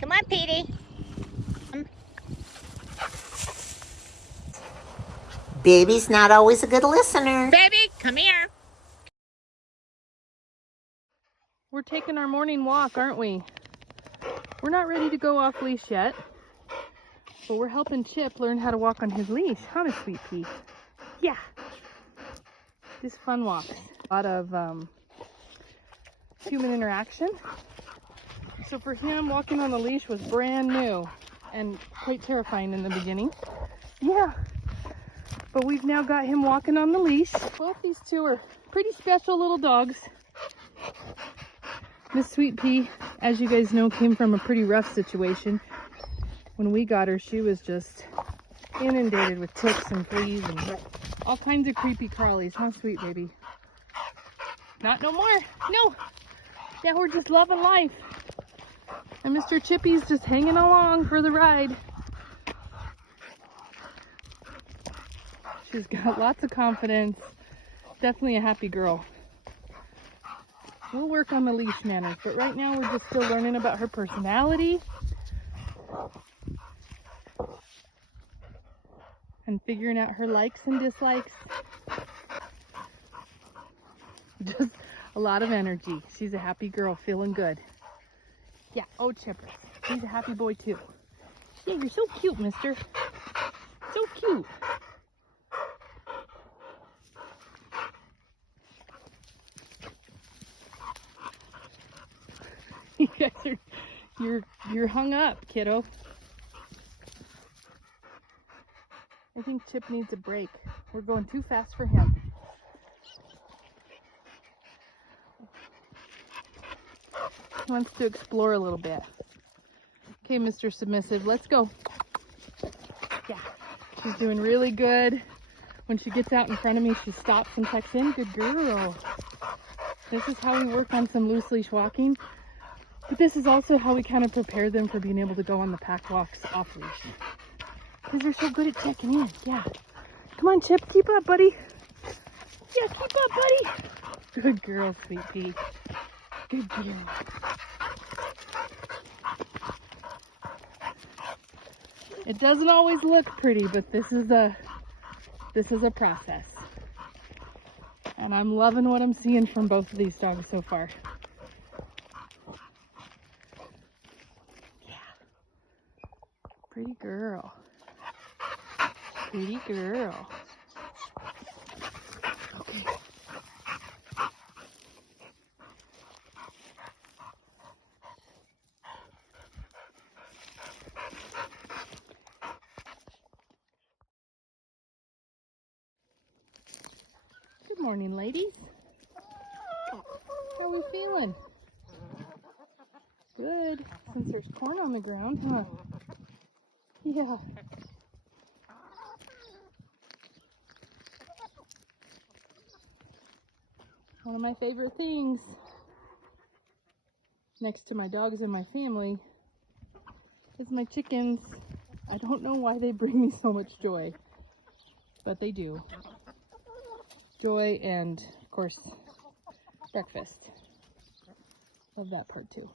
Come on, Petey. Baby's not always a good listener. Baby, come here. We're taking our morning walk, aren't we? We're not ready to go off leash yet, but we're helping Chip learn how to walk on his leash. Huh, Miss Sweet Pea? Yeah. This fun walk. A lot of human interaction. So for him, walking on the leash was brand new and quite terrifying in the beginning. Yeah. But we've now got him walking on the leash. Both these two are pretty special little dogs. Miss Sweet Pea, as you guys know, came from a pretty rough situation. When we got her, she was just inundated with ticks and fleas and all kinds of creepy crawlies. Huh, sweet baby? Not no more. No. Yeah, we're just loving life. And Mr. Chippy's just hanging along for the ride. She's got lots of confidence. Definitely a happy girl. We'll work on the leash manners, but right now we're just still learning about her personality and figuring out her likes and dislikes. Just a lot of energy. She's a happy girl, feeling good. Yeah, oh Chipper, he's a happy boy too. Yeah, you're so cute, mister. So cute. You guys are, you're hung up, kiddo. I think Chip needs a break. We're going too fast for him. He wants to explore a little bit. Okay, Mr. Submissive, let's go. Yeah, she's doing really good. When she gets out in front of me, she stops and checks in. Good girl. This is how we work on some loose leash walking. But this is also how we kind of prepare them for being able to go on the pack walks off leash. Because they're so good at checking in. Yeah. Come on, Chip. Keep up, buddy. Yeah, keep up, buddy. Good girl, Sweet Pea. Good girl. It doesn't always look pretty, but this is a process. And I'm loving what I'm seeing from both of these dogs so far. Pretty girl. Pretty girl. Okay. Good morning, ladies. How are we feeling? Good. Since there's corn on the ground, huh? Yeah. One of my favorite things, next to my dogs and my family, is my chickens. I don't know why they bring me so much joy, but they do. Joy and, of course, breakfast. Love that part too.